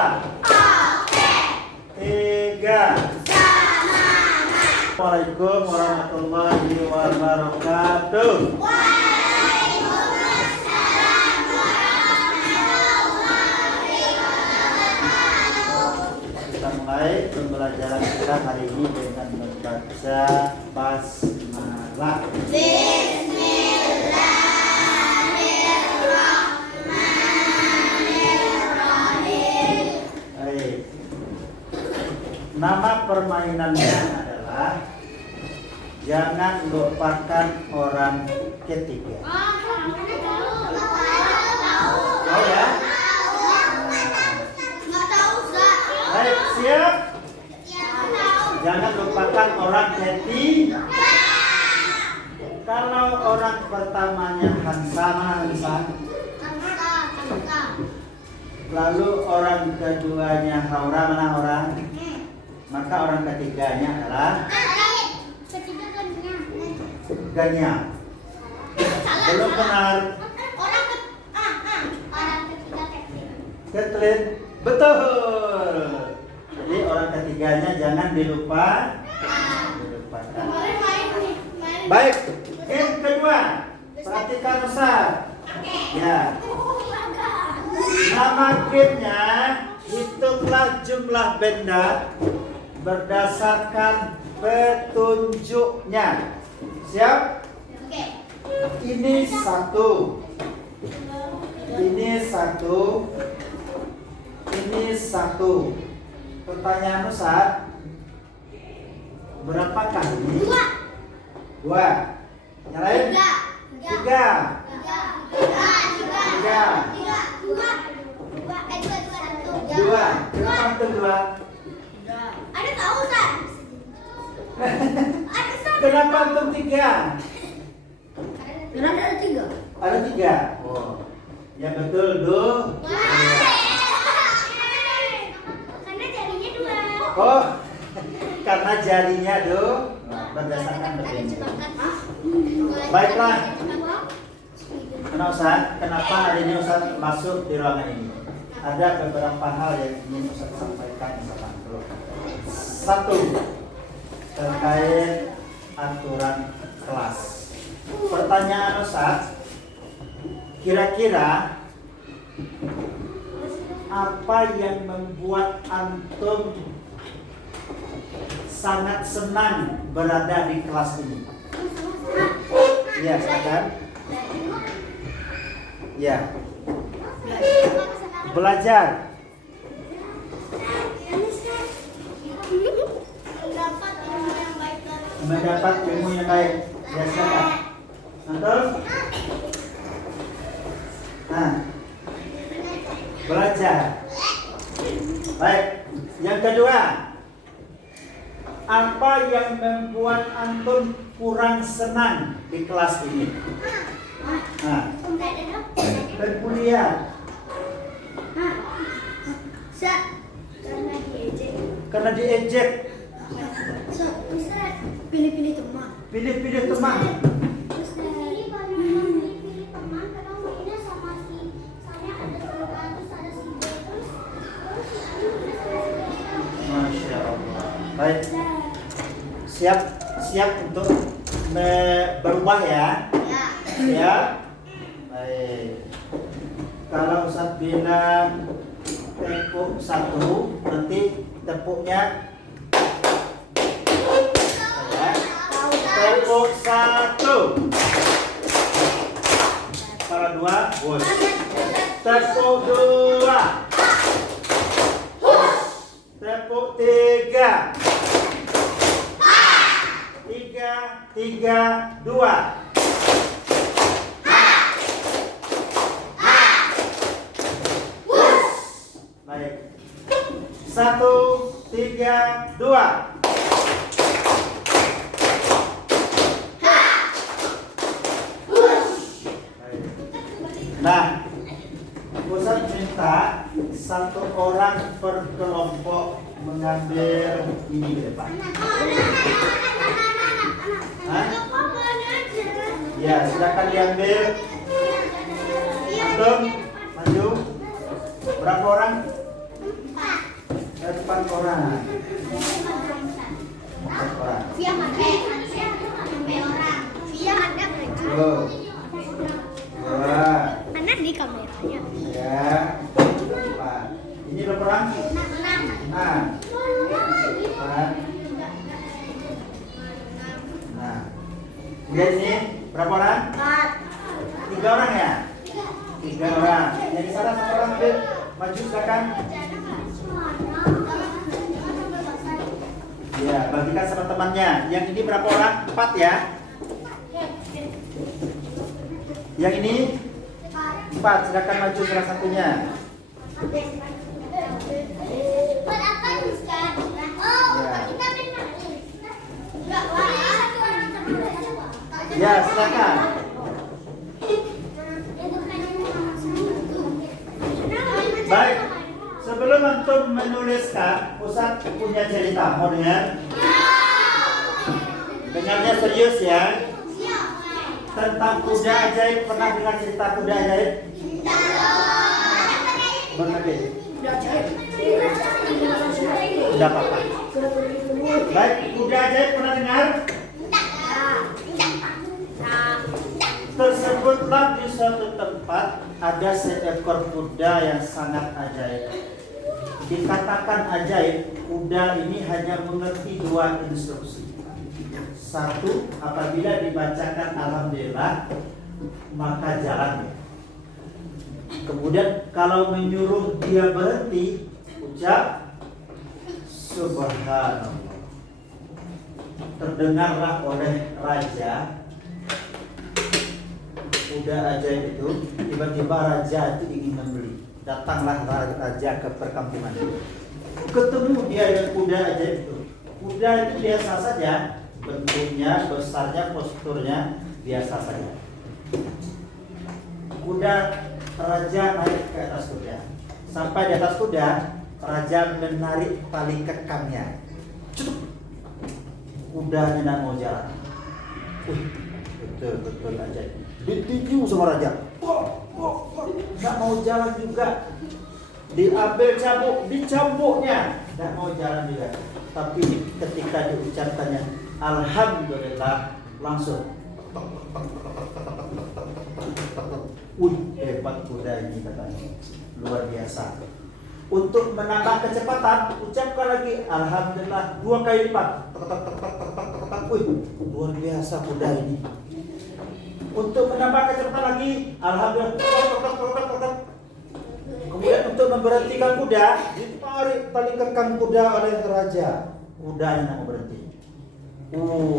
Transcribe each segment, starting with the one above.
Oke. 3. Assalamualaikum warahmatullahi wabarakatuh. Waalaikumsalam warahmatullahi wabarakatuh. Kita mulai pembelajaran kita hari ini dengan membaca basmalah. Bismillahirrahmanirrahim. Baik. Nama permainannya adalah jangan lupakan orang ketiga. Tahu ya? Baik, siap? Jangan lupakan orang ketiga. Kalau orang pertamanya Hansa, mana Hansa? Lalu orang keduanya Haura, mana orang? Maka orang ketiganya adalah Ganya. Belum benar. Catherine, betul. Jadi orang ketiganya jangan dilupakan. Baik, game kedua. Perhatikan Ustaz. Ya. Nama gamenya hitunglah jumlah benda berdasarkan petunjuknya. Siap? Ini 1. Ini 1. Ini 1. Pertanyaan Ustaz, berapa kali? 2. Yang lain? 3. 2. Kenapa itu 2? Ada tahu Ustaz? Kenapa itu 3? Kenapa ada 3? Ada 3. Oh. Ya betul, Do. Karena jarinya 2. Oh. Karena jarinya, Do. Berdasarkan petunjuk. Baiklah. Kenapa hari ini Ustaz masuk di ruangan ini? Ada beberapa hal yang ingin Ustaz sampaikan misalkan. 1. Terkait aturan kelas. Pertanyaan Ustaz, kira-kira apa yang membuat antum sangat senang berada di kelas ini? Ya, silakan. Ya. Belajar. Mendapat ilmu yang baik. Ya, silakan. Antum? Nah. Belajar. Baik. Yang kedua, apa yang membuat antum kurang senang di kelas ini? Nah, berkuliah. Karena diejek. Pilih-pilih teman. Pilih-pilih teman. Pilih teman karena mainnya sama si soalnya ada teman terus ada si B terus Masya Allah. Baik. Siap untuk berubah ya. Ya. Baik. Kalau Ustaz bilang tepuk 1, nanti tepuknya ya. Tepuk 1. Kalau 2, bos. Tepuk 2. Tepuk 3. 3, 2. Baik. 1, 3, 2. Nah, Ustaz minta 1 orang per kelompok mengambil ini di depan. Hah? Ya, silakan diambil. Antum, maju. Berapa orang? Empat orang. Empat orang. Via orang. Via ada baju. Tuh. Dua. Mana di kameranya? Tiga. Empat. Ini berapa orang? 6. Empat. Nah. Kemudian ini berapa orang? 3 orang ya? 3 orang. Yang di sana 1 orang ambil. Maju silakan. Ya, bagikan sama temannya. Yang ini berapa orang? 4 ya? Yang ini 4. Silakan maju salah satunya. Buat apa nih sekarang? Oh, Ya. kita benar. Enggak, satu orang terus. Ya, silakan. Baik. Sebelum antum menuliskan, Ustaz punya cerita. Mau dengar? Dengarnya serius ya. Tentang kuda ajaib. Pernah dengar cerita kuda ajaib? Berbagi. Tidak apa-apa. Baik, kuda ajaib pernah dengar? Tersebutlah di suatu tempat ada seekor kuda yang sangat ajaib. Dikatakan ajaib, kuda ini hanya mengerti 2 instruksi. 1, apabila dibacakan alhamdulillah, maka jalan. Kemudian kalau menyuruh dia berhenti, ucap subhanallah. Terdengarlah oleh raja kuda ajaib itu. Tiba-tiba raja itu ingin membeli. Datanglah raja ke perkampungan itu. Ketemu dia dengan kuda ajaib itu. Kuda itu biasa saja, bentuknya, besarnya, posturnya biasa saja. Kuda raja naik ke atas kuda. Sampai di atas kuda, raja menarik tali kekamnya. Cukup. Kudanya tidak mau jalan. Betul ajaib. Ditinju sama raja. Nggak mau jalan juga. Diambil cambuk, dicambuknya. Nggak mau jalan juga. Tapi ketika diucapkannya alhamdulillah, langsung. Hebat kuda ini katanya. Luar biasa. Untuk menambah kecepatan, ucapkan lagi alhamdulillah 2 kali lipat. Luar biasa kuda ini. Untuk menambah kecepatan lagi, alhamdulillah. Kemudian untuk memberhentikan kuda, ditarik tali kekang kuda oleh raja. Kudanya tidak mau berhenti.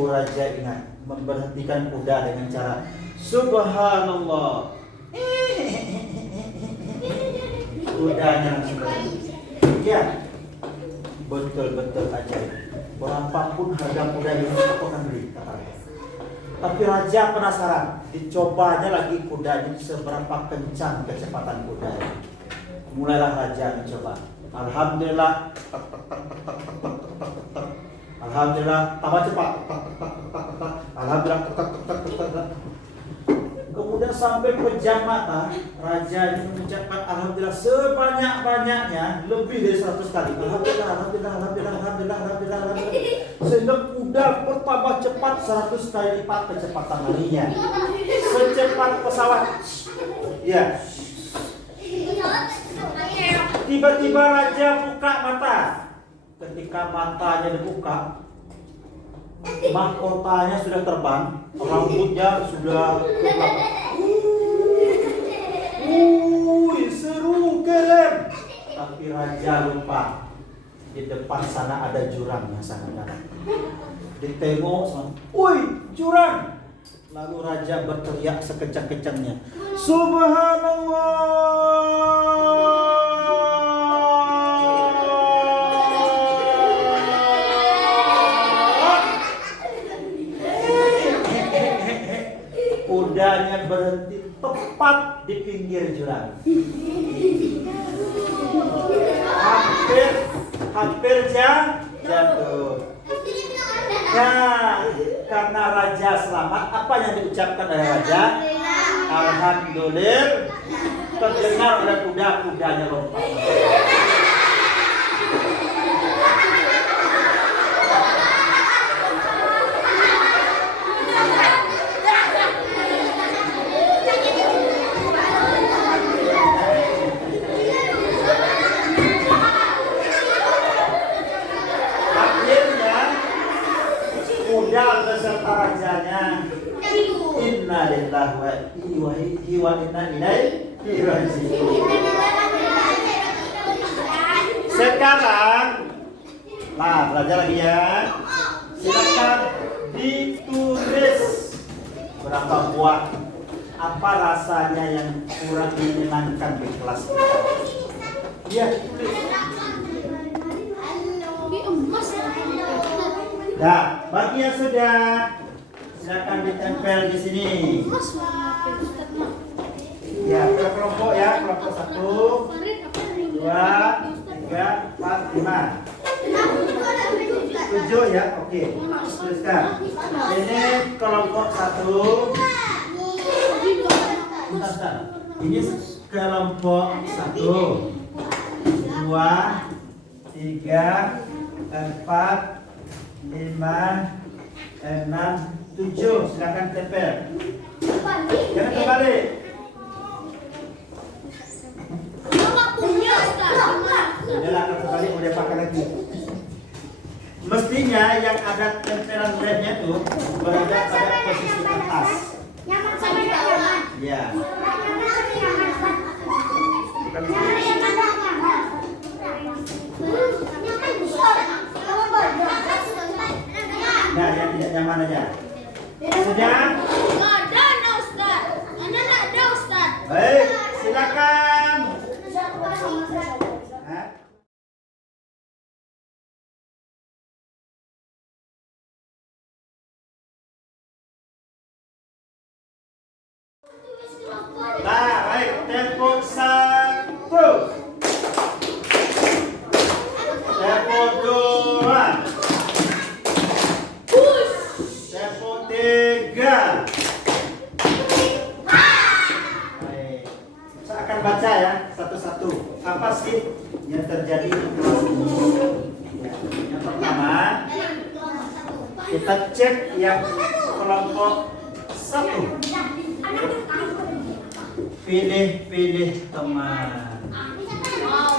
Raja ingat memberhentikan kuda dengan cara subhanallah. Kudanya langsung berhenti. Ya, betul ajaib. Berapapun harga kuda ini aku akan beli, kata raja. Tapi raja penasaran, dicobanya lagi kudanya seberapa kencang kecepatan kuda. Mulailah raja mencoba. Alhamdulillah. Alhamdulillah, tambah cepat. Alhamdulillah. Kemudian sampai pejam mata, raja ini mengucapkan alhamdulillah sebanyak-banyaknya, lebih dari 100 kali. Alhamdulillah. Sehingga kuda bertambah cepat 100 kali lipat kecepatan larinya. Secepat pesawat. Ya. Tiba-tiba raja buka mata. Ketika matanya dibuka, mahkotanya sudah terbang, rambutnya sudah terbang. Seru keren. Tapi raja lupa, di depan sana ada jurang yang sangat dalam. Ditengok sama, jurang. Lalu raja berteriak sekencang-kencangnya, subhanallah. Kudanya berhenti tepat di pinggir jurang. Hampir jatuh. Ya, karena raja selamat, apa yang diucapkan oleh raja? Alhamdulillah. Terdengar oleh kudanya lompat. lillahi wa inna ilaihi raji'un. Sekarang, nah belajar lagi ya. Silakan ditulis berapa buah, apa rasanya yang kurang menyenangkan di kelas kita. Iya, tulis. Nah, bagi yang sudah, silakan ditempel di sini. Ya, ke kelompok ya, kelompok 1, 2, 3, 4, 5, 7 ya, oke. Tuliskan. Ini kelompok 1. Bentar. Ini kelompok 1, 2, 3, 4, 5, 6, 7. Silakan tempel. Jangan terbalik. Udahlah, kalau terbalik mau dia pakai lagi. Mestinya yang ada tempelan rednya tuh berada pada posisi atas. Ya. Nah, yang tidak nyaman aja. Sudah? Baik, silakan. Hah? Nah, baik, tempo 1. Tempo 2. Tempo 3. Baik. Saya akan baca ya satu-satu. Apa sih yang terjadi di kelas ini? Ya. Yang pertama, kita cek yang kelompok 1. Pilih-pilih teman,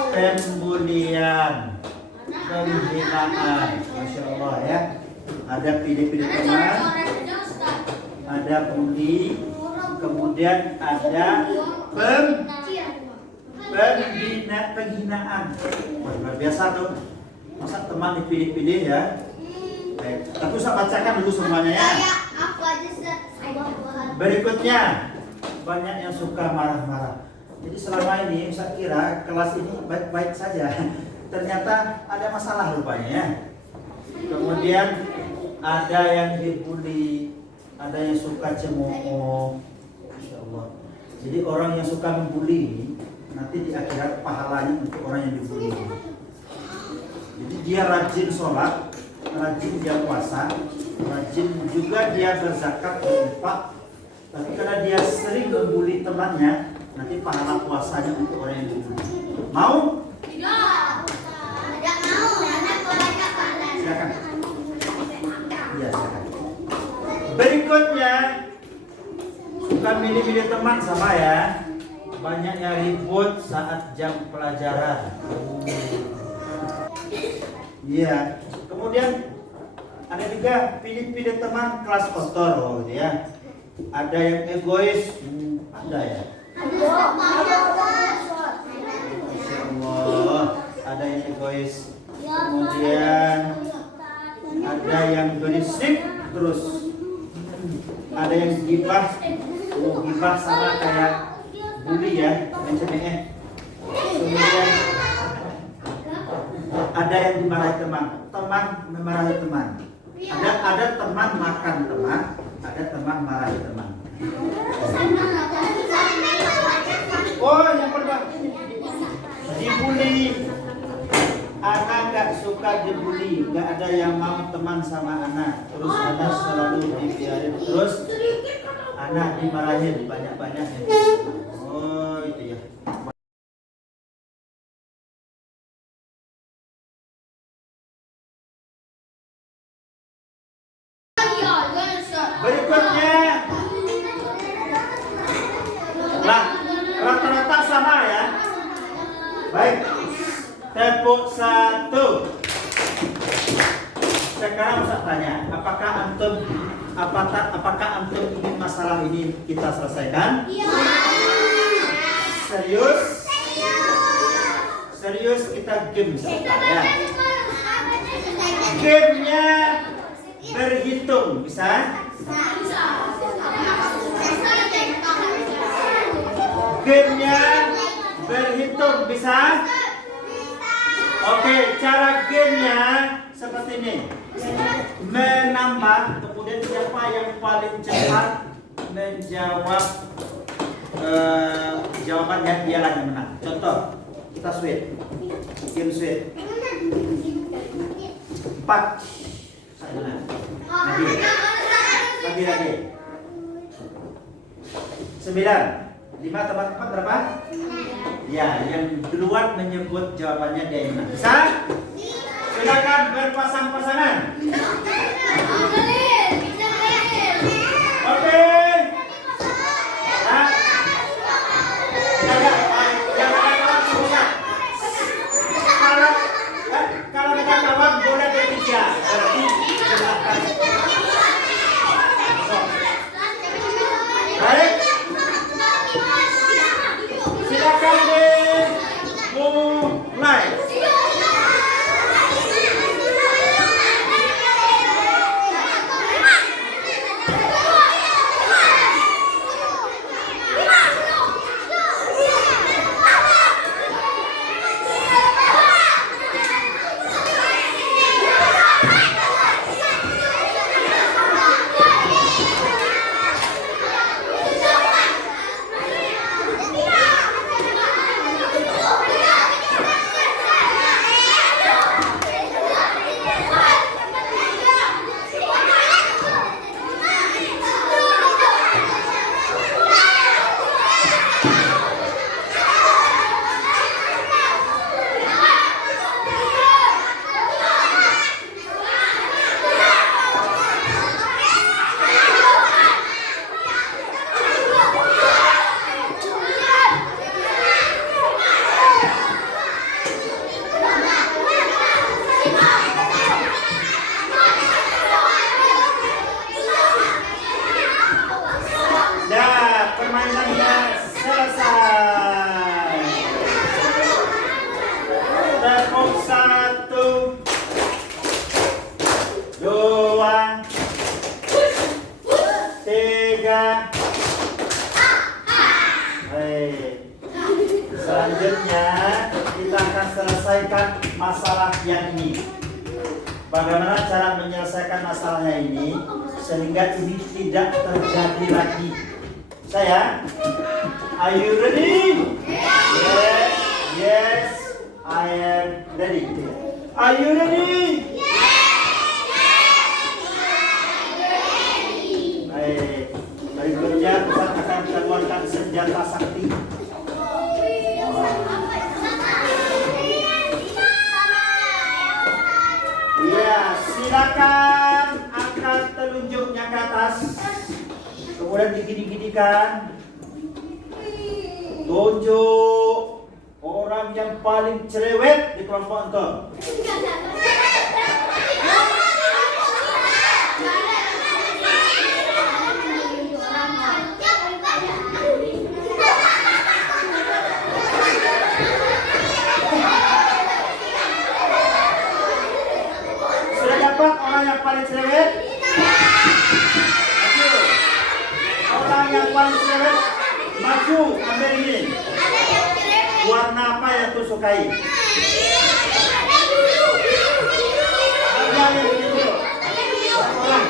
pembulian, penghinaan. Masya Allah ya. Ada pilih-pilih teman, ada bully, kemudian ada penghinaan. Wah, luar biasa tuh. Masa teman dipilih-pilih ya. Baik, tapi saya bacakan dulu semuanya ya. Berikutnya, banyak yang suka marah-marah. Jadi selama ini saya kira kelas ini baik-baik saja. Ternyata ada masalah rupanya ya. Kemudian ada yang dibully, ada yang suka cemooh. Masya Allah. Jadi orang yang suka membuli nanti di akhirat pahalanya untuk orang yang dibully. Jadi dia rajin sholat, rajin dia puasa, rajin juga dia berzakat, berinfak. Tapi karena dia sering membuli temannya, nanti pahala puasanya untuk orang yang dibully. Mau? Tidak mau. Silakan. Iya, silakan. Berikutnya, suka milih-milih teman sama ya. Banyak yang ribut saat jam pelajaran. Iya. Kemudian ada juga pilih-pilih teman kelas kotor, oh, gitu ya. Ada yang egois, ada ya. Masya Allah, ada yang egois. Kemudian ada yang berisik terus. Ada yang gibah, gibah sama kayak bully ya, mencemeh. Kemudian ada yang dimarahi teman memarahi teman. Ada teman makan teman, ada teman marahi teman. Oh, yang pertama dibully. Anak gak suka dibully, gak ada yang mau teman sama anak. Terus anak selalu dibiarin, terus anak dimarahin banyak-banyak. Oh, itu ya. Berikutnya, lah rata-rata sama ya. Baik, tempo 1. Sekarang saya tanya, apakah antum ingin masalah ini kita selesaikan? Iya. Serius? Serius kita game sebentar ya. Gamenya berhitung bisa? Gamenya berhitung bisa? Oke, cara gamenya seperti ini. Menambah, kemudian siapa yang paling cepat menjawab jawabannya dialah yang menang. Contoh, kita sweet, game sweet. 4. Saya menang. Lagi. 9. 5 tambah 4 berapa? Ya, yang duluan menyebut jawabannya dia yang menang. Bisa? Silakan berpasang-pasangan. Oke. Nah, kalau kita kawan boleh bertiga. Berarti silakan. Baik. Silakan dimulai. Permainannya selesai. Tepuk 1, 2, 3. Selanjutnya kita akan selesaikan masalah yang ini. Bagaimana cara menyelesaikan masalahnya ini sehingga ini tidak terjadi lagi. Saya, are you ready? Yes, yes, I am ready. Are you ready? Baik, berikutnya Tuhan akan keluarkan senjata sakti. Ya, silakan angkat telunjuknya ke atas. Kemudian digini-ginikan. Tunjuk orang yang paling cerewet di kelompok antum. Sudah dapat orang yang paling cerewet? Orang yang paling cerewet maju, ambil ini. Warna apa yang tuh sukai? Ada yang itu. Orang.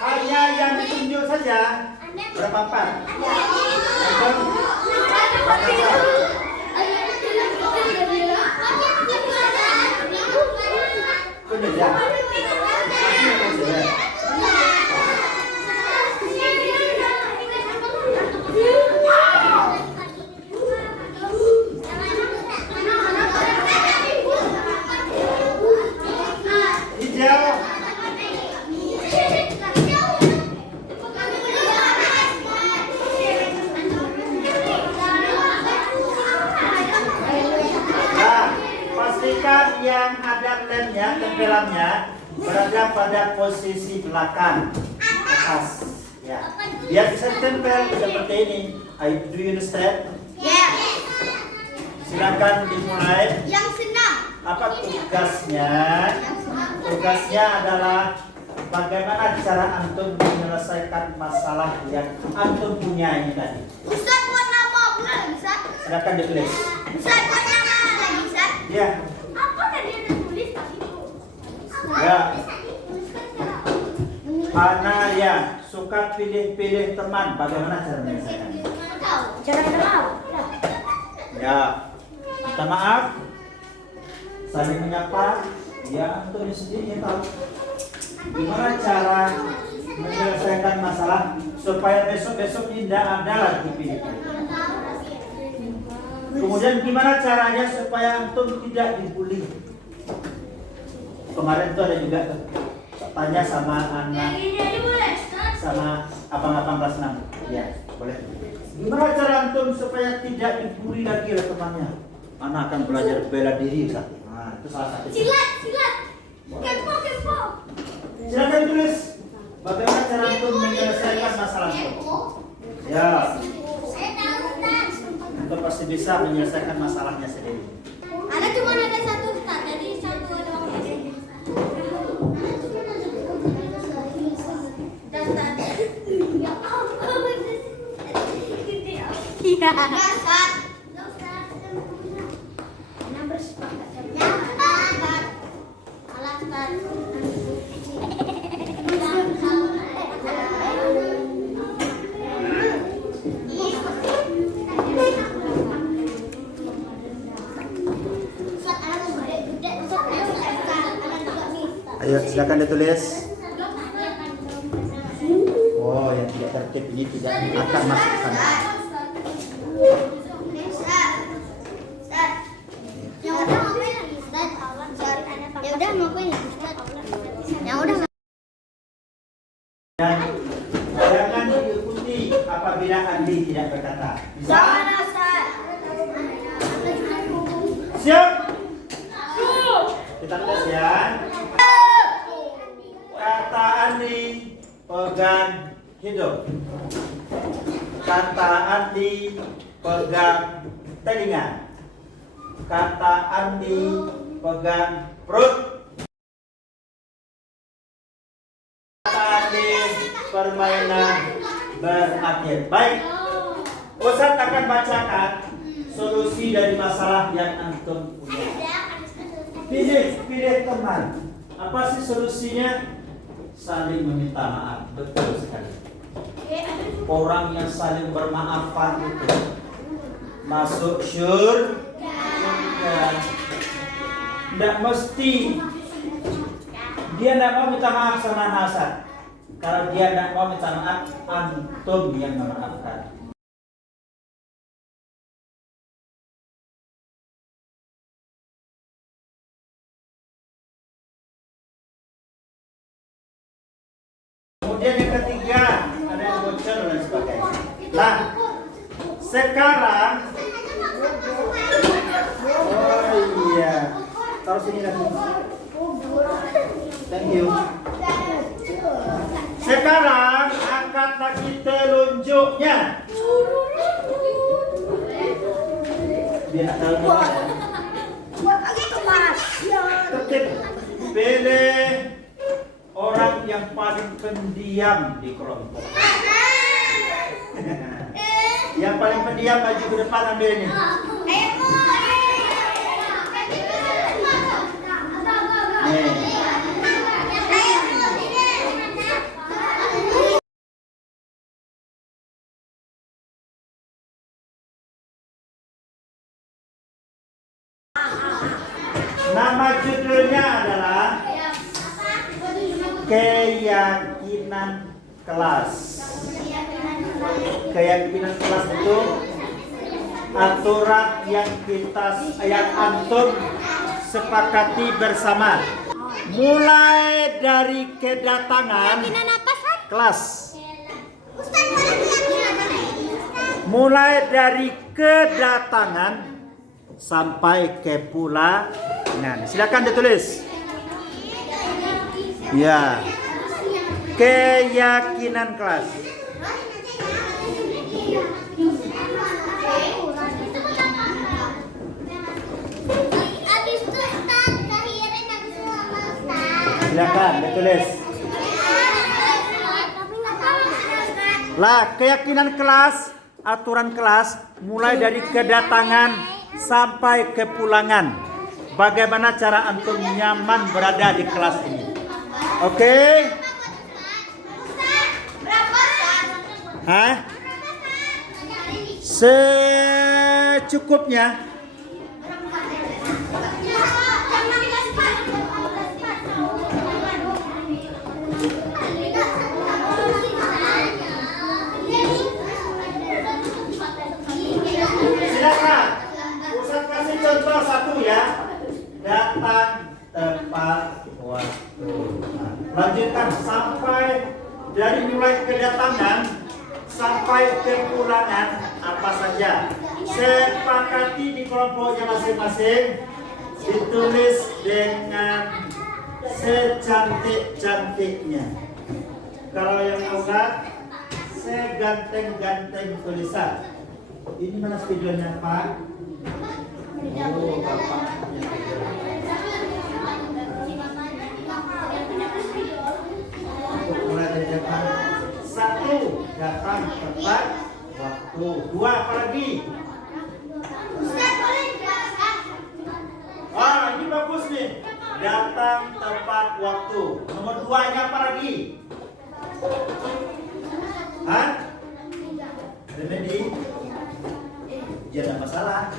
Hanya yang ditunjuk saja. Berapa empat? yang ada lemnya, tempelannya berada pada posisi belakang atas. Ya. Biar bisa ditempel seperti ini. Do you understand? Ya. Silakan dimulai. Yang senang. Apa tugasnya? Tugasnya adalah bagaimana cara antum menyelesaikan masalah yang antum punya ini tadi. Ustaz buat nama pula lagi, Ustaz. Silakan ditulis. Ustaz buat nama lagi, Ustaz. Ya. Apa tadi ada tulis tadi? Ya. Mana yang suka pilih-pilih teman, bagaimana cara menyelesaikan? Cara kenal. Ya. Minta maaf. Saling menyapa. Ya, antum sendiri tahu. Gimana cara menyelesaikan masalah supaya besok-besok tidak ada lagi pilih-pilih. Kemudian gimana caranya supaya antum tidak dibully. Kemarin tuh ada juga tuh, tanya sama anak, sama abang-abang kelas 6. Ya, boleh. Gimana cara antum supaya tidak dibully lagi oleh temannya? Anak akan belajar bela diri, Ustaz. Nah, itu salah satu. Silat. Kepo. Silakan tulis. Bagaimana cara antum menyelesaikan masalah itu? Ya. Saya tahu, Ustaz. Antum pasti bisa menyelesaikan masalahnya sendiri. Ada cuma ada satu, Ustaz. Jadi satu doang. Ya ampun. Iya. Ustaz. Ayo, silakan ditulis. Oh, yang tidak tertib ini tidak akan masuk sana. Dan jangan diikuti apabila Andi tidak berkata. Bisa? Siap? Kita tes ya. Kata Andi pegang hidung. Kata Andi pegang telinga. Kata Andi pegang perut. Kata Andi permainan berakhir. Baik. Ustaz akan bacakan solusi dari masalah yang antum punya. Pilih teman. Apa sih solusinya? Saling meminta maaf. Betul sekali. Orang yang saling bermaafan itu masuk surga. Tidak mesti dia tidak mau minta maaf sama Hasan. Kalau dia tidak mau minta maaf, antum yang memaafkan. Kemudian yang ketiga, ada yang bocor dan sebagainya. Nah, sekarang, oh iya, taruh sini lagi. Thank you. Sekarang angkat lagi telunjuknya. Biar tak tahu. Tertib. Pilih orang yang paling pendiam di kelompok. Yang paling pendiam maju ke depan, ambil ini. Nama judulnya adalah Keyakinan Kelas. Keyakinan kelas itu aturan yang antum sepakati bersama. Mulai dari kedatangan kelas. Mulai dari kedatangan sampai kepulangan. Silakan ditulis. Ya. Keyakinan kelas. Silakan ditulis. Lah, keyakinan kelas, aturan kelas mulai dari kedatangan sampai kepulangan. Bagaimana cara antum nyaman berada di kelas ini? Oke? Hah? Secukupnya. Silakan. Ustaz kasih contoh satu ya. Datang tepat waktu. Nah, lanjutkan sampai dari mulai kedatangan sampai kepulangan apa saja. Sepakati di kelompoknya masing-masing. Ditulis dengan secantik-cantiknya. Kalau yang awal seganteng-ganteng tulisan. Ini mana spidolnya Pak? Oh, bapaknya. Untuk mulai dari depan. 1, datang tepat waktu. 2, apa lagi? Ah, ini bagus nih. Datang tepat waktu. Nomor 2-nya apa lagi? Hah? Remedi? Jangan masalah.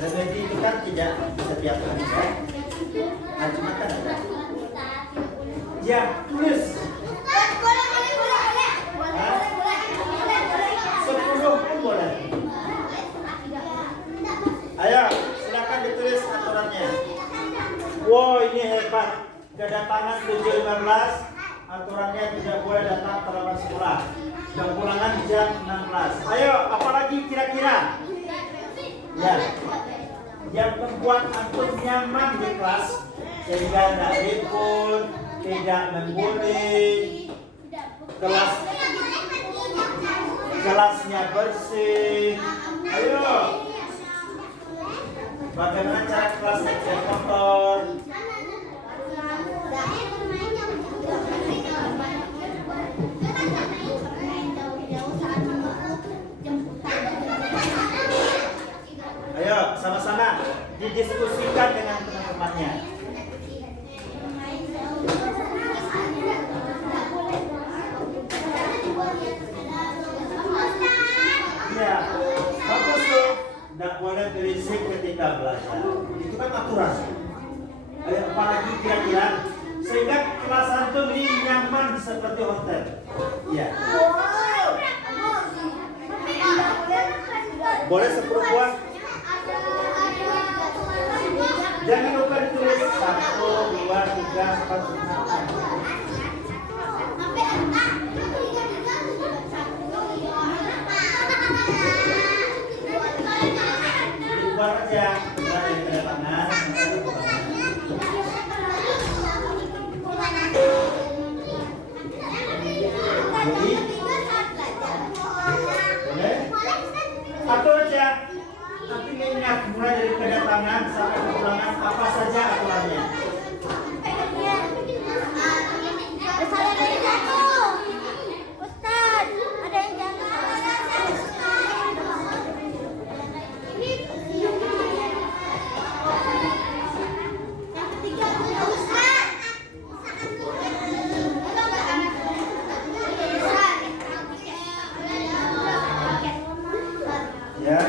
Remedi itu kan tidak setiap hari ya. Haji makan ada. Ya, tulis. 10 pun boleh. Ayo, silakan ditulis aturannya. Wow, ini hebat. Kedatangan 7.15, aturannya tidak boleh datang terlambat sekolah. Kepulangan jam 16. Ayo, apalagi kira-kira? Ya, yang membuat antum nyaman di kelas sehingga tidak ribut, tidak membuli, kelasnya bersih. Ayo, bagaimana cara kelasnya tidak kotor? Ayo, sama-sama didiskusikan dengan teman-temannya. Ya, bagus tuh. Tidak boleh berisik ketika belajar. Itu kan aturan. Ayo, apalagi kira-kira sehingga kelas antum ini nyaman seperti hotel. Ya. Boleh 10 buah. Jangan lupa ditulis 1, 2, 3, 4, 5. Buat aja dari kedatangan sampai kepulangan. Jadi, boleh? Satu aja. Nanti ingat mulai dari kedatangan sampai kepulangan apa saja aturannya. Ya.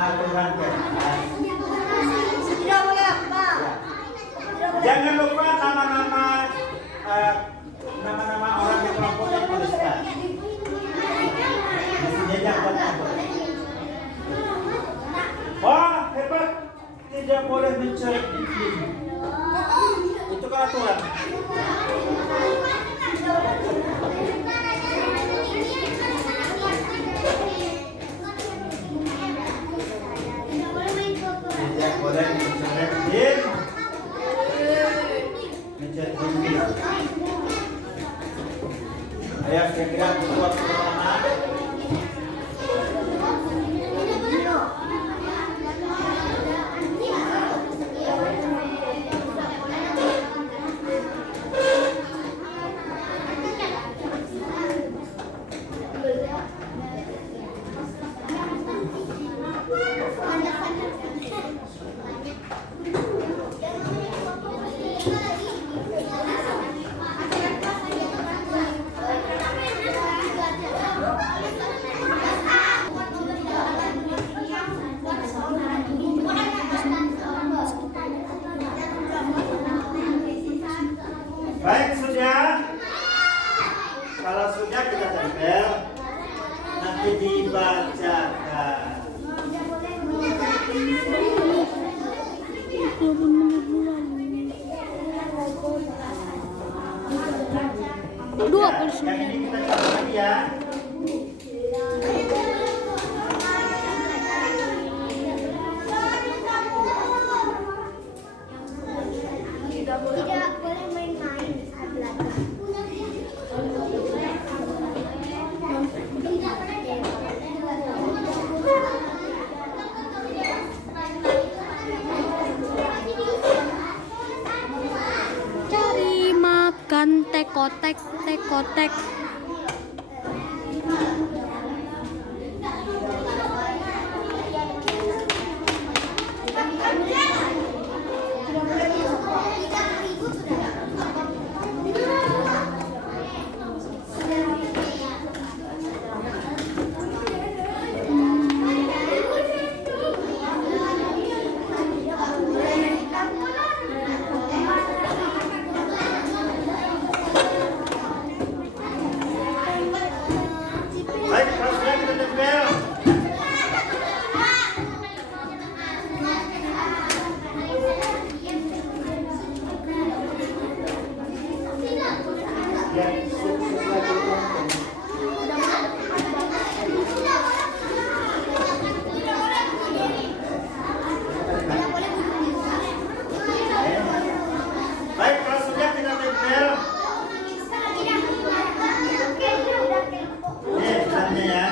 Aturan kelas. Jangan lupa nama-nama orang yang kelompoknya tuliskan. Di jangan. Wah, hebat. Tidak boleh mencari iklim. Itu kan aturan. Ya, kira-kira butuh waktu berapa lama? Baik, sudah. Kalau sudah kita tempel, nanti dibacakan. Yang ini kita coba lagi ya. Tidak boleh main-main di saat belajar. Cari makan tekotek tekotek. Baik, kalau sudah kita tempel. Ya, baik, kalau sudah kita tempel. Ini tandanya ya.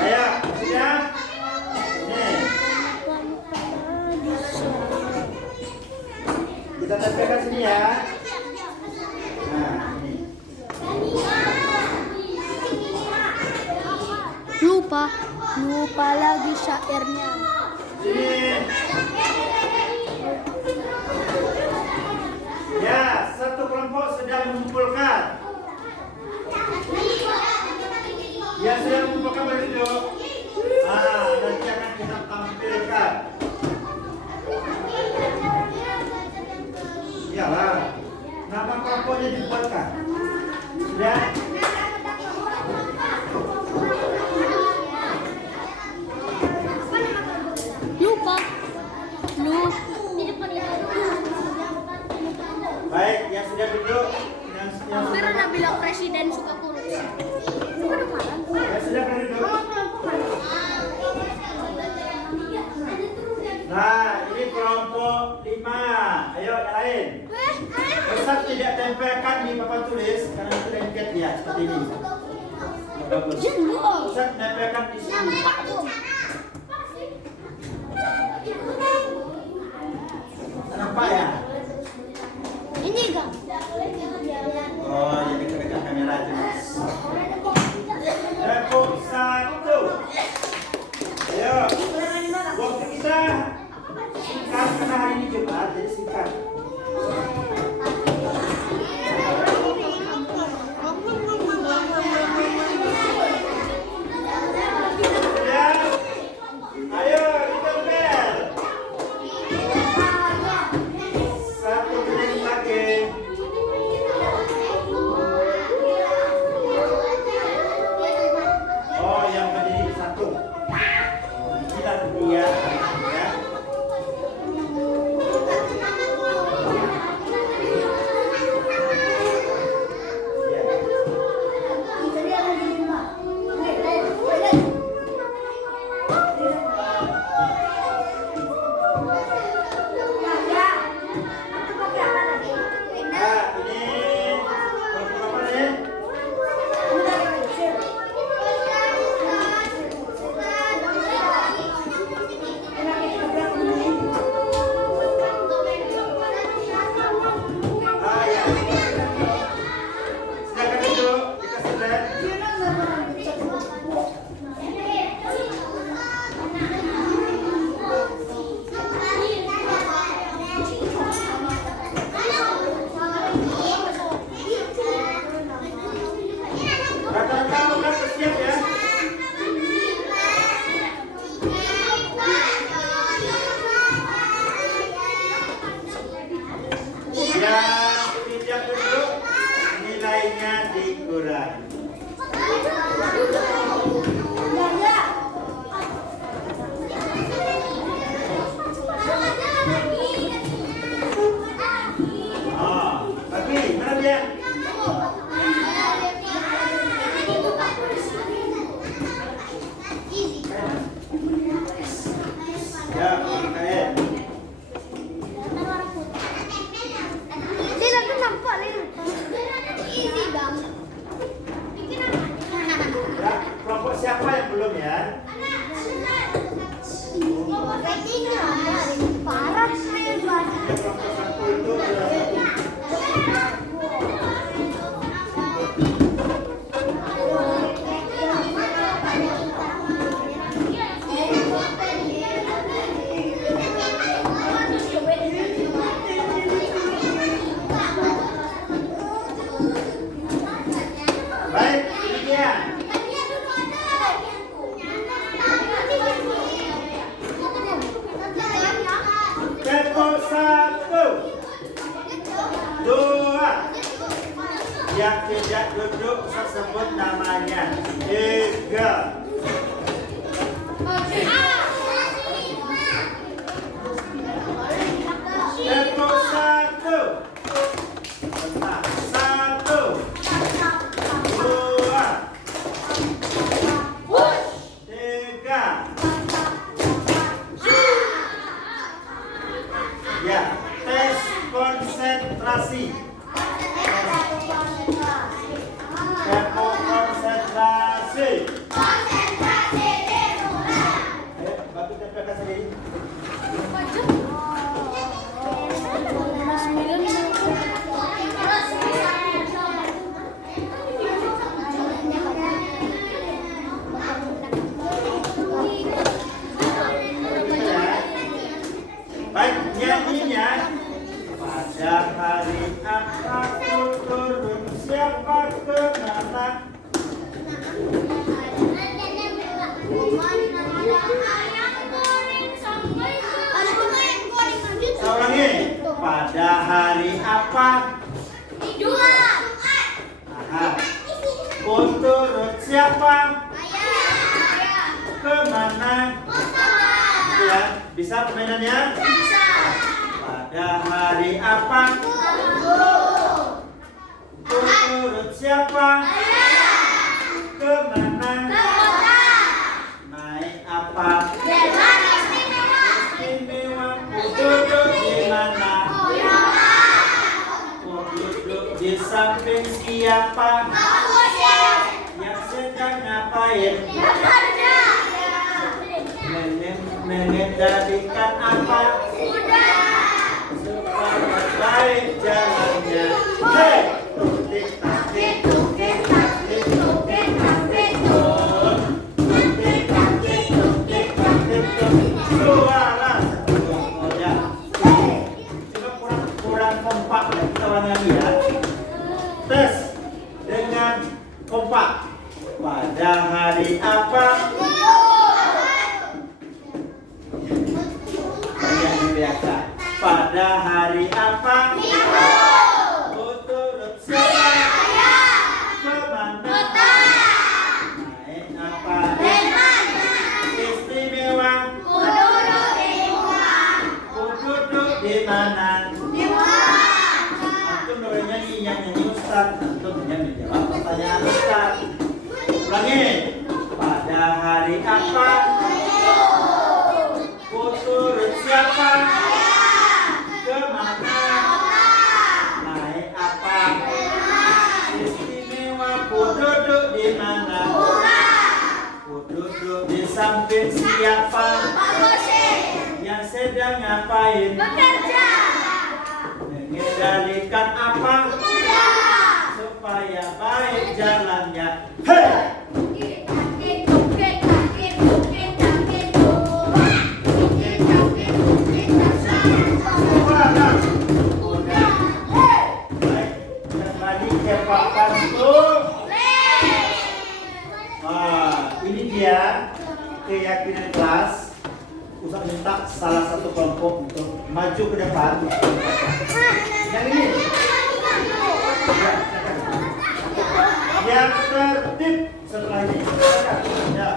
Ayo, sudah. Nih. Kita tempelkan sini ya. Nah, ini. Lupa lagi syairnya. Sini. Ya, satu kelompok sedang mengumpulkan. Ya, sedang mengumpulkan berduduk. Nanti akan kita tampilkan. Iyalah, nama kelompoknya dibuatkan. Sudah. Lupa. Baik, yang sudah duduk. Yang Pernah bilang presiden suka korupsi. sudah berduduk. Nah, ini kelompok 5. Ayo, yang lain. Ustaz tidak tempelkan di papan tulis karena itu lengket ya, seperti ini. Bagus. Ustaz tempelkan di sini. Nampak ya? Ini enggak. Oh, jadi dekat kamera aja. Tepuk 1. Ayo. Waktu kita singkat karena hari ini Jumat, jadi singkat. Sudah? Ayo, ditempel. 1 menit lagi. Iya. Tempo 1, 2. Yang tidak duduk sebut namanya. 3. Tempo 1. Bentar. 1, 2, 3. Ya, tes konsentrasi. Tempo konsentrasi. Ayo, bantu tempelkan sendiri. Baik, nyanyinya. Pada hari apa ku turun, siapa kemana? Ulangi. Pada hari apa? Aha. Ku turun siapa? Kemana? Ya, bisa permainannya? Pada hari apa? Ku turun siapa? Kemana? Naik apa? Istimewa. Ku duduk di mana? Ku duduk di samping siapa? Yang sedang ngapain? Mengendalikan apa? Supaya baik jalannya. Hei! Tik-tak, tik-tuk, tik-tak, tik-tuk, tik-tak, tik-tuk. Tik-tak, tik-tuk, tik-tak, tik-tuk. Suara seperti ya. Coba kurang kompak ya, kita ulang lagi ya. Tes dengan kompak. Pada hari apa? Biasa. Pada hari apa? Ku turut siapa? Kemana? Naik apa? Istimewa. Ku duduk di mana? Antum boleh nyanyi, yang nyanyi Ustaz. Antum yang menjawab pertanyaan Ustaz. Ulangi. Pada hari apa? Ku turut siapa? Kemana? Naik apa? Istimewa. Ku duduk di mana? Ku duduk di samping siapa? Yang sedang ngapain? Mengendalikan apa? Supaya baik jalannya. Hei! Ini dia keyakinan kelas. Ustaz minta salah satu kelompok untuk maju ke depan. Yang ini. Yang tertib setelah ini. Ya.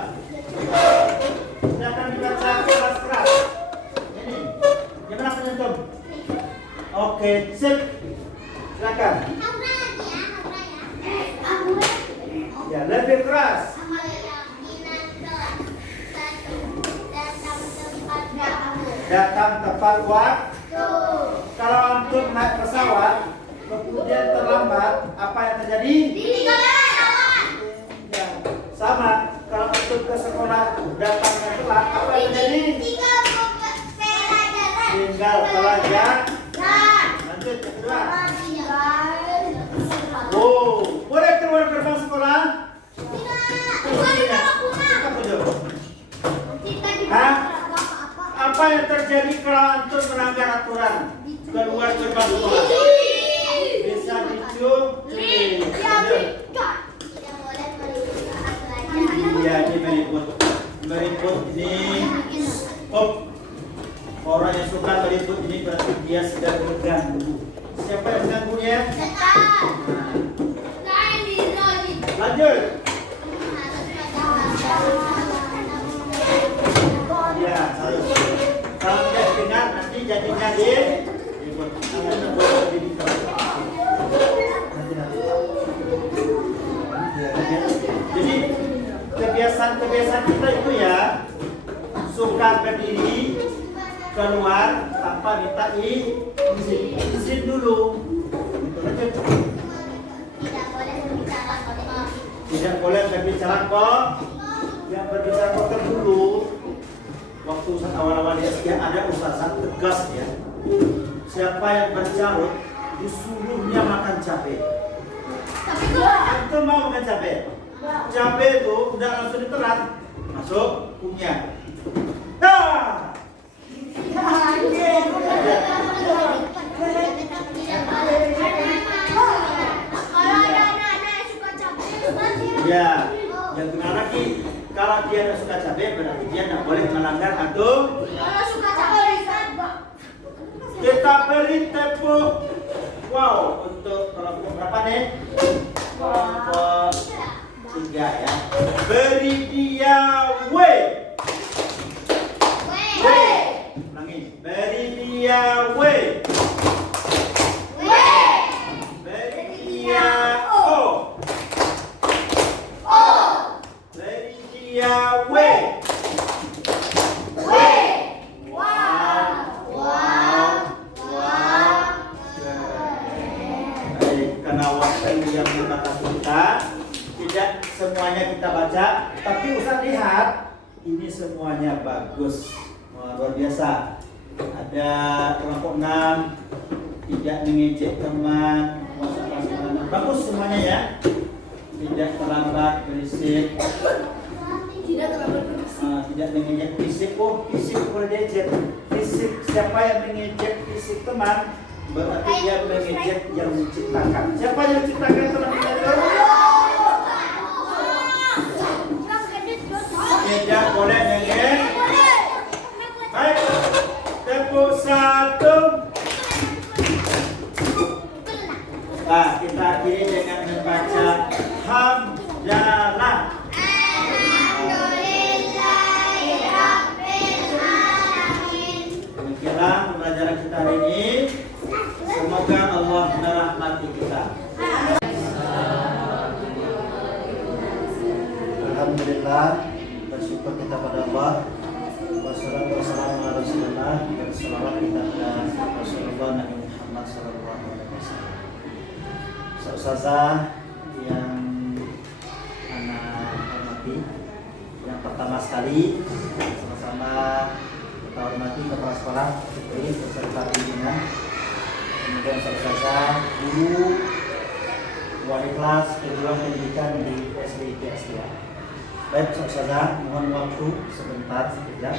Silakan dibaca keras-keras. Ini. Gimana penonton? Oke, sip. Silakan. Ya, lebih keras. Datang tepat waktu. Kalau antum naik pesawat kemudian terlambat, apa yang terjadi? Ya, sama. Kalau antum ke sekolah datangnya telat, apa yang terjadi? Tinggal pelajaran. Lanjut yang kedua. Oh, boleh keluar gerbang sekolah? Hah? Apa yang terjadi kalau antum melanggar aturan keluar gerbang sekolah? Bisa dicuri. lanjut. Ya, harus. Kalau tidak dengar nanti jadinya di jadi kebiasaan kita itu ya suka berdiri keluar tanpa minta izin dulu. Tidak boleh berbicara kok. Yang berbicara kok dulu. Waktu awal-awal dia ada ustazah tegas ya. Siapa yang bercarut disuruhnya makan cabai. Tapi kalau Itu mau makan cabai. Cabai itu udah langsung ditelan, masuk kunyah. Dah. kalau ada anak-anak yang suka cabai, Ya, yang gimana lagi? Kalau dia tidak suka cabai berarti dia tidak boleh melanggar aturan. kalau suka cabai, Kita beri tepuk wow untuk kelompok berapa nih? Kelompok 3 ya. Beri dia W. Ulangi. Beri dia W. Beri dia O. Beri dia W. Karena waktu yang membatasi kita, tidak semuanya kita baca, tapi Ustaz lihat ini semuanya bagus. Wah, luar biasa. Ada kelompok 6 tidak mengejek teman, bagus semuanya ya. Tidak terlambat berisik, tidak mengejek fisik. Oh, fisik boleh diejek. Fisik, siapa yang mengejek fisik teman berarti dia mengejek yang menciptakan. Siapa yang menciptakan teman itu? Tidak boleh mengejek. Baik, tepuk 1. Nah, kita akhiri dengan membaca hamdalah. Demikianlah pembelajaran kita hari ini. Semoga Allah merahmati kita. Alhamdulillah, bersyukur kita pada Allah. Wassalatu wassalamu ala Rasulillah. Dan salawat kita kepada Rasulullah Nabi Muhammad sallallahu alaihi wasallam. Ustazah yang anak hormati, yang pertama sekali sama-sama kita hormati kepala sekolah Fitri beserta pimpinan, kemudian ustazah, guru, wali kelas, pejuang pendidikan di SD Astia. Baik ustazah, mohon waktu sebentar sekejap.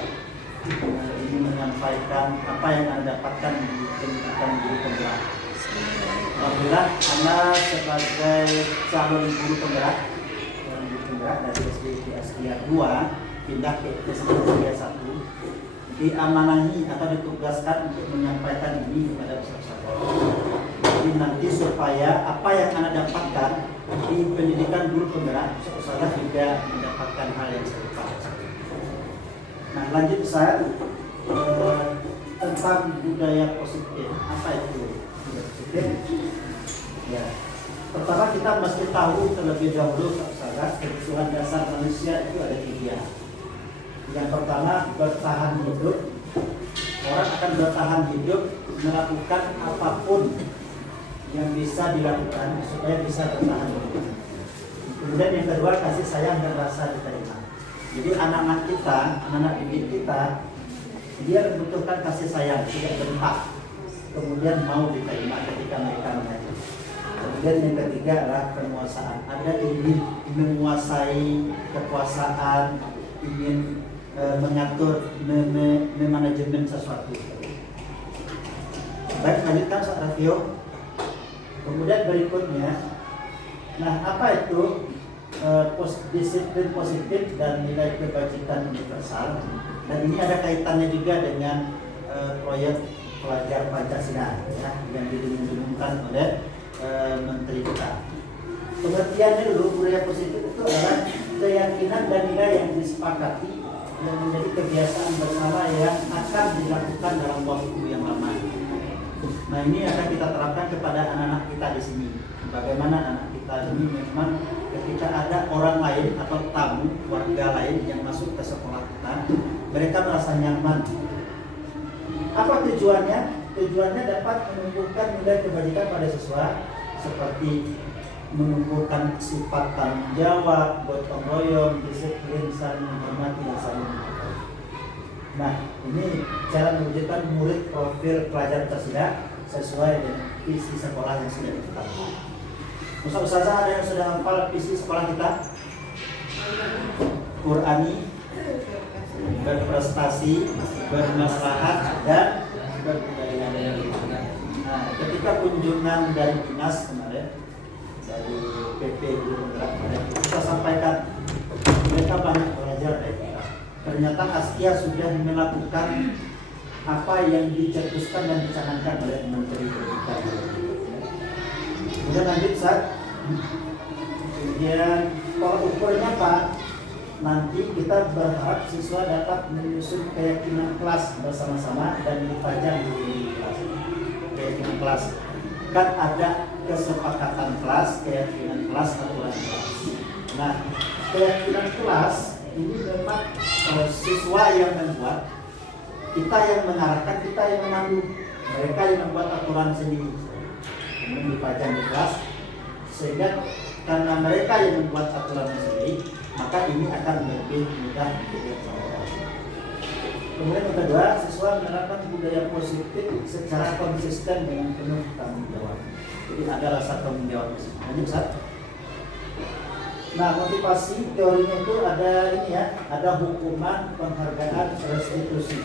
Ini menyampaikan apa yang Anda dapatkan di pendidikan guru penggerak. Alhamdulillah, Anda sebagai calon guru penggerak dari SD Astia 2 pindah ke SD Astia 1, diamanahi atau ditugaskan untuk menyampaikan ini kepada ustazah. Jadi nanti supaya apa yang Anda dapatkan di pendidikan guru penggerak, ustazah juga mendapatkan hal yang serupa. Nah, lanjut saya tentang budaya positif. Apa itu budaya positif? Ya, pertama kita mesti tahu terlebih dahulu, ustazah, kebutuhan dasar manusia itu ada 3. Yang pertama, bertahan hidup. Orang akan bertahan hidup melakukan apapun yang bisa dilakukan supaya bisa bertahan hidup. Kemudian yang kedua, kasih sayang dan rasa diterima. Jadi anak-anak kita, anak-anak didik kita, dia membutuhkan kasih sayang, tidak berhak. Kemudian mau diterima ketika mereka mengajar. Kemudian yang ketiga adalah penguasaan. Ada ingin menguasai kekuasaan, ingin mengatur, memanajemen sesuatu. Baik, lanjutkan Pak Rafio. Kemudian berikutnya, nah apa itu disiplin positif dan nilai kebajikan universal? Dan ini ada kaitannya juga dengan proyek pelajar Pancasila ya, yang didengungkan oleh Menteri kita. Pengertiannya dulu, budaya positif itu adalah keyakinan dan nilai yang disepakati yang menjadi kebiasaan bersama yang akan dilakukan dalam waktu yang lama. Nah, ini akan kita terapkan kepada anak-anak kita di sini. Bagaimana anak kita ini memang ketika ada orang lain atau tamu warga lain yang masuk ke sekolah kita, mereka merasa nyaman. Apa tujuannya? Tujuannya dapat menumbuhkan nilai kebajikan pada siswa seperti menumbuhkan sifat tanggung jawab, gotong royong, disiplin, saling menghormati dan saling menghargai. Nah, ini cara mewujudkan murid profil pelajar tersedia sesuai dengan visi sekolah yang sudah ditetapkan. Ustazah ada yang sudah hafal visi sekolah kita? Qurani, berprestasi, bermaslahat, dan berbudaya. Nah, ketika kunjungan dari dinas kemarin, dari PP Guru kemarin, kita sampaikan mereka banyak belajar dari kita. Ternyata Askia sudah melakukan apa yang dicetuskan dan dicanangkan oleh Menteri Pendidikan. Kemudian lanjut saat kemudian kalau ukurnya Pak, nanti kita berharap siswa dapat menyusun keyakinan kelas bersama-sama dan dipajang di kelas. Keyakinan kelas kan ada kesepakatan kelas, keyakinan kelas, aturan kelas. Nah, keyakinan kelas ini memang siswa yang membuat, kita yang mengarahkan, kita yang memandu, mereka yang membuat aturan sendiri, kemudian dipajang di kelas, sehingga karena mereka yang membuat aturan sendiri, maka ini akan lebih mudah diketahui. Kemudian yang kedua, siswa menerapkan budaya positif secara konsisten dengan penuh tanggung jawab. Jadi ada rasa tanggung jawab. Lanjut Ustaz. Nah, motivasi teorinya itu ada ini ya, ada hukuman, penghargaan, restitusi.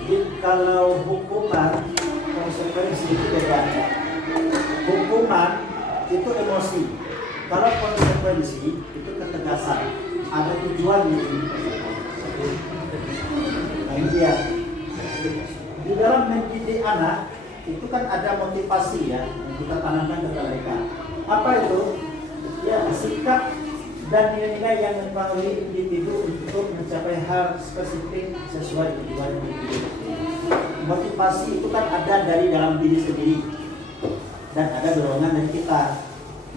Jadi kalau hukuman, konsekuensi itu beda. Hukuman itu emosi. Kalau konsekuensi itu ketegasan. Ada tujuannya ini. Nah, ini dia. Di dalam mendidik anak itu kan ada motivasi ya yang kita tanamkan kepada mereka. Apa itu? Ya, sikap dan nilai-nilai yang mempengaruhi individu untuk mencapai hal spesifik sesuai tujuan individu. Motivasi itu kan ada dari dalam diri sendiri dan ada dorongan dari kita.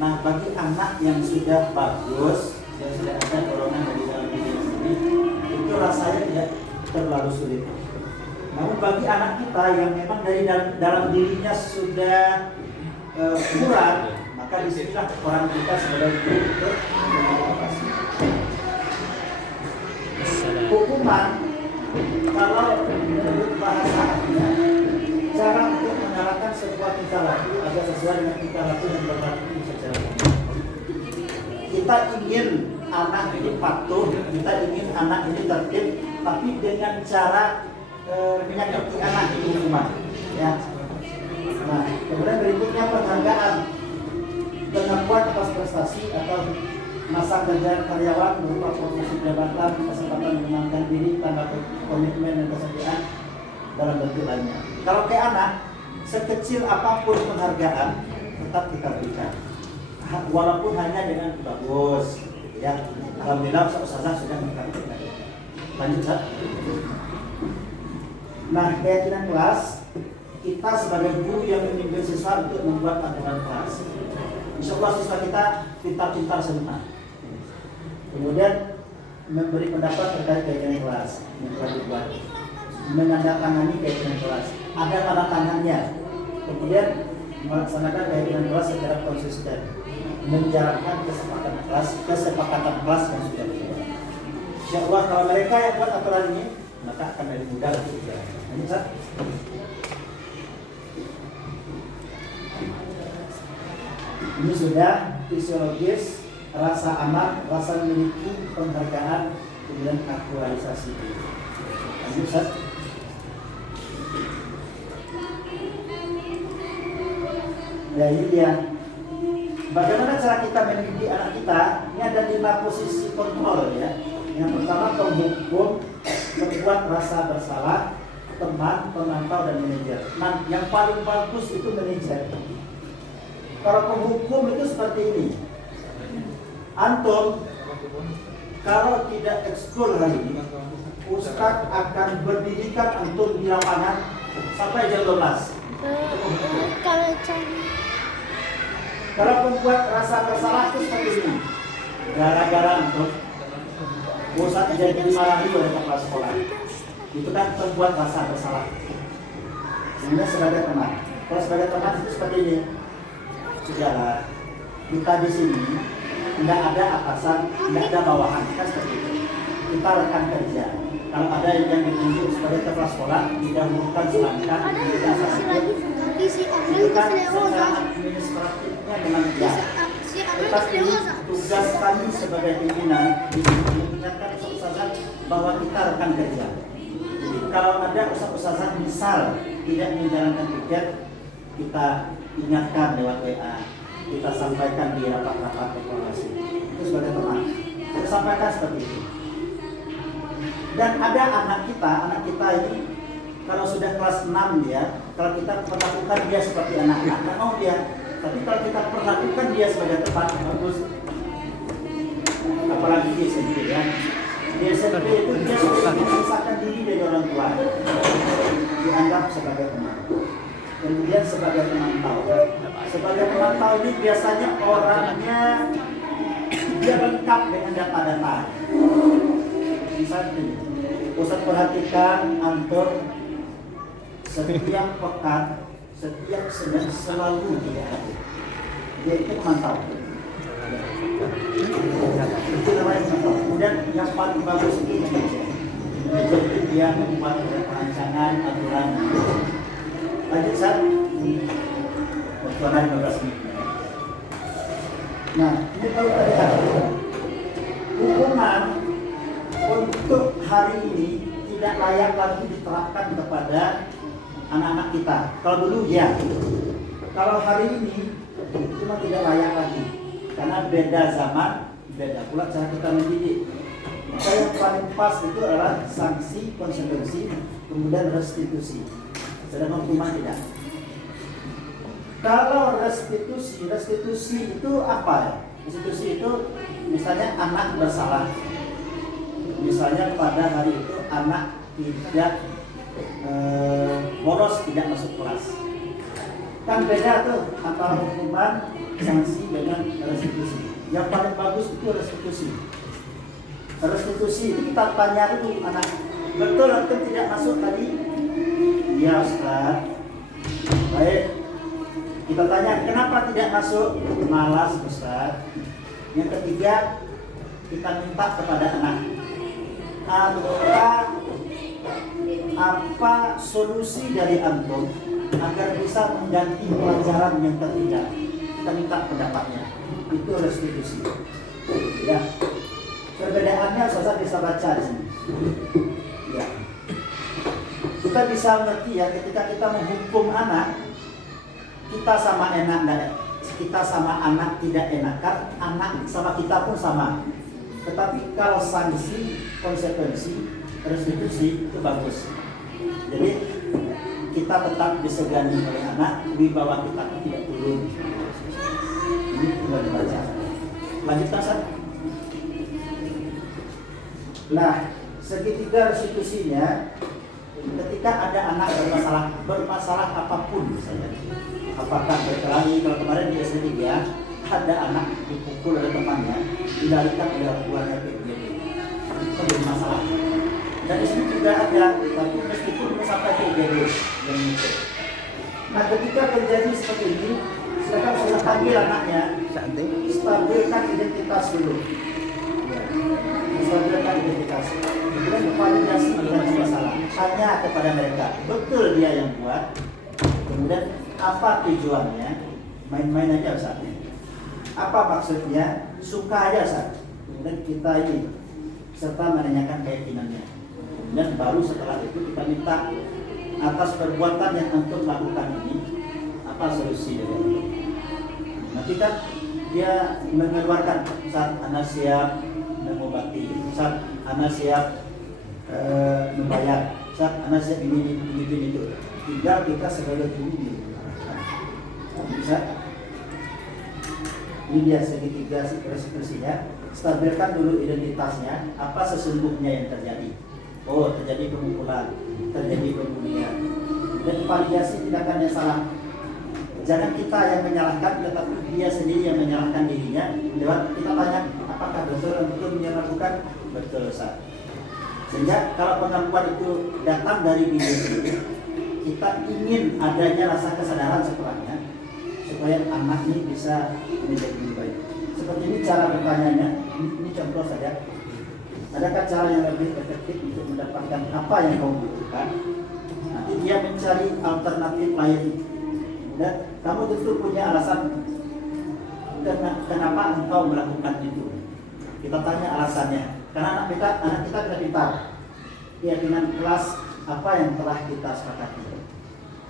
Nah, bagi anak yang sudah bagus, yang sudah ada dorongan dari dalam diri sendiri, itu rasanya tidak terlalu sulit. Namun bagi anak kita yang memang dari dalam dirinya sudah kurang, maka disinilah orang kita sebagai guru untuk memotivasi. Hukuman, kalau menurut bahasa artinya, cara untuk mengarahkan sebuah tingkah laku agar sesuai dengan tingkah laku yang berlaku secara umum. Kita ingin anak ini patuh, kita ingin anak ini tertib, tapi dengan cara menyakiti anak itu hukuman. Ya. Nah, kemudian berikutnya penghargaan, pengakuan atas prestasi atau masa kerja karyawan berupa promosi jabatan, kesempatan mengembangkan diri, tanda komitmen dan kesetiaan dalam bentuk lainnya. Kalau kayak anak, sekecil apapun penghargaan tetap kita berikan, walaupun hanya dengan bagus, ya. Alhamdulillah Ustazah sudah mengatakan. Lanjut Ustaz. Nah, keyakinan kelas, kita sebagai guru yang memimpin siswa untuk membuat aturan kelas. Insya Allah siswa kita pintar-pintar semua. Kemudian memberi pendapat terkait keyakinan kelas yang telah dibuat, menandatangani keyakinan kelas, ada tanda tangannya. Kemudian melaksanakan keyakinan kelas secara konsisten, menjalankan kesepakatan kelas yang sudah dibuat. Insya Allah kalau mereka yang buat aturan ini, maka akan lebih mudah untuk dijalankan. Ini sudah fisiologis, rasa aman, rasa memiliki, penghargaan, kemudian aktualisasi. Lanjut Ustaz. Ya, ini dia. Bagaimana cara kita mendidik anak kita? Ini ada 5 posisi kontrol ya. Yang pertama penghukum, membuat rasa bersalah, teman, pemantau, dan manajer. Nah, yang paling bagus itu manajer. Kalau penghukum itu seperti ini. Antum kalau tidak ekskul hari ini, Ustaz akan berdirikan antum di lapangan sampai jam 12. Kalau cari Kalau membuat rasa bersalah itu seperti ini. Gara-gara antum Ustaz tidak dimarahi oleh kepala sekolah. Itu kan membuat rasa bersalah. Sehingga sebagai teman, kalau sebagai teman itu seperti ini. Sudahlah, kita di sini tidak ada atasan, tidak ada bawahan, kan seperti itu. Kita rekan kerja. Kalau ada yang ditunjuk sebagai kepala sekolah, didahulukan silahkan. ada yang kasih lagi isi orang Itu kan kasih secara lewosa. administratifnya dengan dia. Si orang Tetapi kasih lewosa. tugas kami sebagai pimpinan mengingatkan ustaz bahwa kita rekan kerja. Jadi kalau ada ustaz misal tidak menjalankan tiket, kita ingatkan lewat WA, kita sampaikan di rapat-rapat evaluasi. Itu sebagai teman. Kita sampaikan seperti itu. Dan ada anak kita ini kalau sudah kelas 6 dia, kalau kita perlakukan dia seperti anak-anak, nggak mau dia. Tapi kalau kita perlakukan dia sebagai teman, bagus. Apalagi di SMP ya. Di SMP itu dia sudah memisahkan diri dari orang tua, dianggap sebagai teman. Kemudian sebagai pemantau. Sebagai pemantau ini biasanya orangnya dia lengkap dengan data-data. Misalnya, Ustaz perhatikan antum setiap pekan, setiap sedang selalu tidak ada. Dia itu pemantau. Itu namanya pemantau. Kemudian yang paling bagus itu manajer. Manajer itu dia membuat perancangan aturan. Lanjut Ustaz. Waktunya 15 menit. Nah, ini kalau terlihat hukuman untuk hari ini tidak layak lagi diterapkan kepada anak-anak kita. Kalau dulu ya, kalau hari ini cuma tidak layak lagi karena beda zaman, beda pula cara kita mendidik. Maka yang paling pas itu adalah sanksi, konsekuensi, kemudian restitusi. Sedangkan hukuman tidak. Kalau restitusi itu apa ya? Restitusi itu misalnya anak bersalah. Misalnya pada hari itu anak tidak bolos, tidak masuk kelas. Kan beda tuh antara hukuman, sanksi dengan restitusi. Yang paling bagus itu restitusi. Restitusi itu kita tanya dulu anak, betul antum tidak masuk tadi? Ya Ustaz. Baik. Kita tanya kenapa tidak masuk? Malas Ustaz. Yang ketiga, kita minta kepada anak, apa solusi dari antum agar bisa mengganti pelajaran yang tertinggal? Kita minta pendapatnya. Itu restitusi. Ya. Perbedaannya Ustaz bisa baca di sini. Ya. Kita bisa ngerti ya ketika kita menghukum anak, kita sama enak dan kita sama anak tidak enakan, anak sama kita pun sama. Tetapi kalau sanksi, konsekuensi, restitusi itu bagus. Jadi kita tetap disegani oleh anak, wibawa kita pun tidak turun. Ini tinggal dibaca. Lanjutkan Ustaz. Nah, segitiga restitusinya, ketika ada anak bermasalah apapun misalnya, apakah berkelahi, kalau kemarin di SD 3 ada anak dipukul oleh temannya, dilarikan oleh keluarga PJJ. Itu bermasalah. Dan di sini juga ada, tapi meskipun sampai PJJ yang itu. Nah, ketika terjadi seperti ini, silakan saya panggil anaknya, stabilkan identitas dulu. Ya. Stabilkan identitas. Kemudian validasi dengan masalah. Tanya kepada mereka, betul dia yang buat. Kemudian apa tujuannya? Main-main aja Ustaz. Apa maksudnya? Suka aja Ustaz. Kemudian kita ini serta menanyakan keyakinannya. Dan baru setelah itu kita minta atas perbuatan yang antum lakukan ini apa solusi dari antum. Nanti kan dia mengeluarkan Ustaz, ana siap mengobati, Ustaz, ana siap membayar, Ustaz, ana siap ini itu. Tinggal kita sebagai guru bisa. Ini dia segitiga restitusinya. Stabilkan dulu identitasnya, apa sesungguhnya yang terjadi. Oh, terjadi pemukulan, terjadi pembunuhan. Dan validasi tindakannya salah. Jangan kita yang menyalahkan, tetapi dia sendiri yang menyalahkan dirinya. Lewat kita tanya, apakah betul dia melakukan? Betul, Ustaz. Sehingga kalau pengakuan itu datang dari diri sendiri, kita ingin adanya rasa kesadaran setelahnya, supaya anak ini bisa menjadi lebih baik. Seperti ini cara bertanyanya. Ini contoh saja. Adakah cara yang lebih efektif untuk mendapatkan apa yang kau butuhkan? Nanti dia mencari alternatif lain. Dan kamu tentu punya alasan kenapa engkau melakukan itu. Kita tanya alasannya. Karena anak kita tidak pintar. Keyakinan kelas apa yang telah kita sepakati.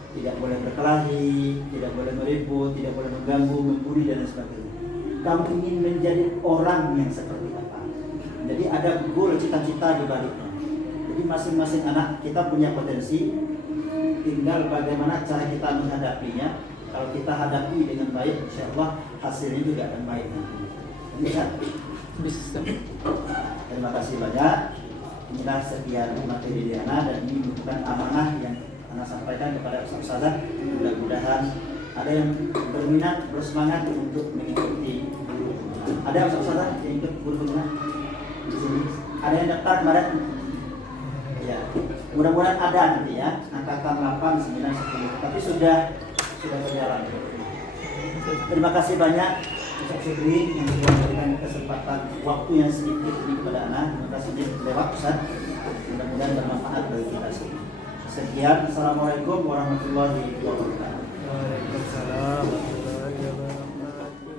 Tidak boleh berkelahi, tidak boleh meribut, tidak boleh mengganggu, membuli dan sebagainya. Kamu ingin menjadi orang yang seperti apa? Jadi ada goal, cita-cita di baliknya. Jadi masing-masing anak kita punya potensi, tinggal bagaimana cara kita menghadapinya. Kalau kita hadapi dengan baik, insya Allah hasilnya juga akan baik. Bisa? Bisa. Terima kasih banyak. Inilah sekian materi dari Ana, dan ini merupakan amanah yang Ana sampaikan kepada Ustazah. Mudah-mudahan ada yang berminat, bersemangat untuk mengikuti guru. Ada Ustazah yang ikut guru-gurunya di sini? Ada yang daftar kemarin? Ya. Mudah-mudahan ada nanti ya, angkatan 8, 9, 10. Tapi sudah berjalan. Terima kasih banyak Ustaz Syukri yang sudah memberikan kesempatan waktu yang sedikit ini kepada anak. Terima kasih lewat Ustaz. Mudah-mudahan bermanfaat bagi kita semua. Sekian, Assalamualaikum warahmatullahi wabarakatuh. Waalaikumsalam warahmatullahi wabarakatuh.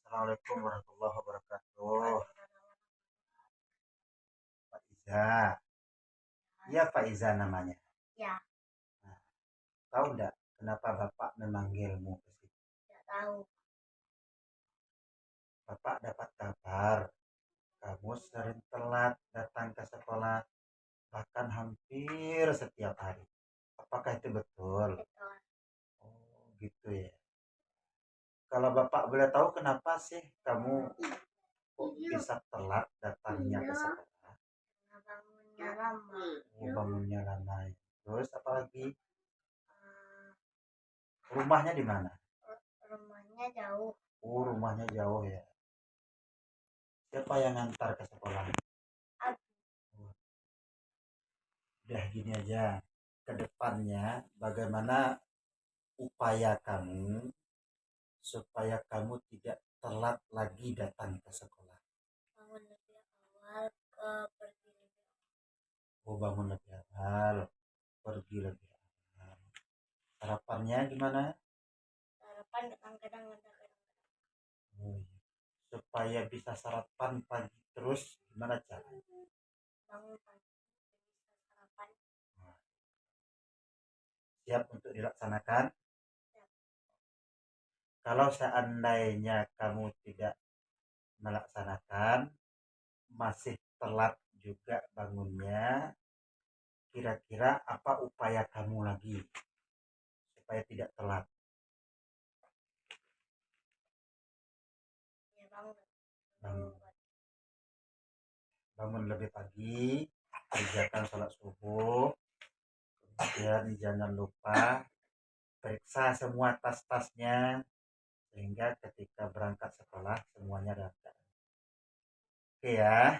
Assalamualaikum warahmatullahi wabarakatuh. Pak Iza. Iya Pak Iza namanya. Ya, Nah, tahu enggak kenapa Bapak memanggilmu ke situ? tidak tahu. Bapak dapat kabar kamu sering telat datang ke sekolah, bahkan hampir setiap hari. Apakah itu betul? Betul. Oh, gitu ya. Kalau Bapak boleh tahu kenapa sih kamu kok bisa telat datangnya ke sekolah? Karena bangunnya lama. Oh, bangunnya lama. Terus apalagi Eh, rumahnya di mana? rumahnya jauh. Oh, rumahnya jauh ya. Siapa yang ngantar ke sekolah? Aku. Udah gini aja. Ke depannya bagaimana upaya kamu supaya kamu tidak telat lagi datang ke sekolah? Bangun lebih awal, pergi lebih awal. Oh, bangun lebih awal, pergi lebih awal. Sarapannya gimana? Sarapan kadang-kadang ada. Oh, iya. Supaya bisa sarapan pagi terus gimana caranya? Bangun pagi, bisa sarapan. Siap untuk dilaksanakan? Kalau seandainya kamu tidak melaksanakan, masih telat juga bangunnya, kira-kira apa upaya kamu lagi supaya tidak telat? Ya, bangun. Bangun. Bangun lebih pagi, kerjakan sholat subuh, kemudian jangan lupa periksa semua tas-tasnya, sehingga ketika berangkat sekolah semuanya daftar. Oke ya.